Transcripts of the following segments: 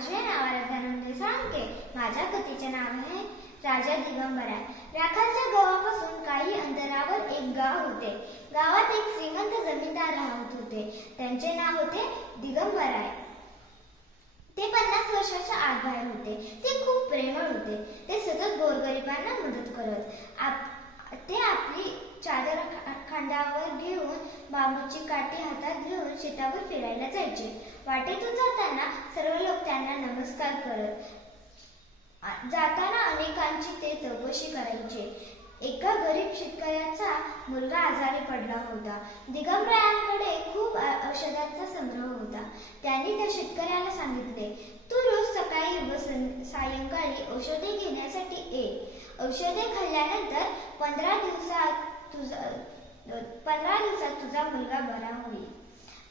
माझे नाव आहे धनंजय साळुंखे. माझ्या कथेचे नाव आहे राजा दिगंबराय. राखालच्या गावापासून काही अंतरावर एक गाव होते. गावात एक श्रीमंत जमीनदार राहत होते. त्यांचे नाव होते दिगंबराय. ते 50 वर्षाच्या आत बाहेर होते. ते खूप प्रेमळ होते. ते सतत गोरगरिबांना मदत करत. ते आपली चादर खांद्यावर घेऊन बांबूची काठी हातात घेऊन शेतावर फिरायला जायचे. वाटेतून जाताना सर्व लोक त्यांना नमस्कार करत. जाताना अनेकांची ते चौकशी करायचे. एका गरीब शेतकऱ्याचा मुलगा आजारी पडला होता. दिगंबरायांकडे खूप औषधांचा संग्रह होता. त्यांनी त्या शेतकऱ्याला सांगितले, तू रोज सकाळी व सायंकाळी औषधे घेण्यासाठी ये. औषधे खाल्ल्यानंतर 15 दिवसात तुझा मुलगा बरा होईल,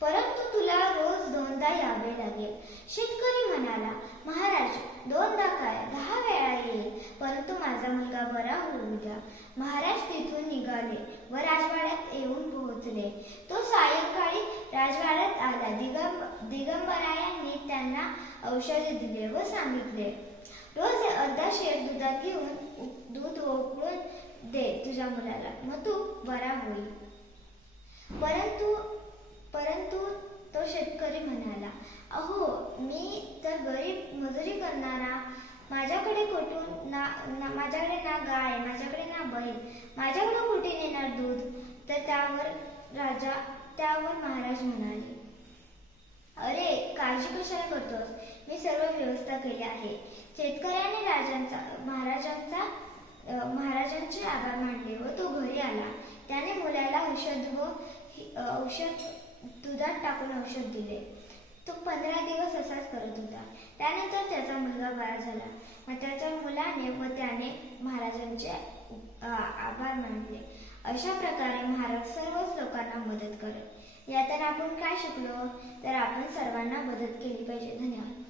परंतु तुला रोज 2दा यावे लागेल. शेतकरी म्हणाला, महाराज, 2दा काय, 10 वेळा येईल, परंतु माझा मुलगा बरा होऊ द्या. महाराज तिथून निघाले व राजवाड्यात येऊन पोहोचले. तो सायंकाळी राजवाड्यात आला. दिगंबरायांनी त्यांना औषधे दिले व सांगितले, रोज अर्धा शेर दुधात घेऊन दूध उकळून दे तुझ्या मुलाला, मग तू बरा होईल. परंतु तो शेतकरी म्हणाला, अहो, मी तर गरीब मजुरी करणारा. माझ्याकडे ना गाय, माझ्याकडे ना बैल, माझ्याकडे कुठे नेणार दूध? तर त्यावर महाराज म्हणाले, अरे, काळजी कशाला करतोस? मी सर्व व्यवस्था केली आहे. शेतकऱ्याने महाराजांचे आभार मानले व तो घरी आला. त्याने मुलाला औषध दुधात टाकून औषध दिले. तो 15 दिवस असाच करत होता. त्यानंतर त्याचा मुलगा बरा झाला. मग त्याच्या मुलाने व त्याने महाराजांचे आभार मानले. अशा प्रकारे महाराज सर्वच लोकांना मदत करत. यातून आपण काय शिकलो? तर आपण सर्वांना मदत केली पाहिजे. धन्यवाद.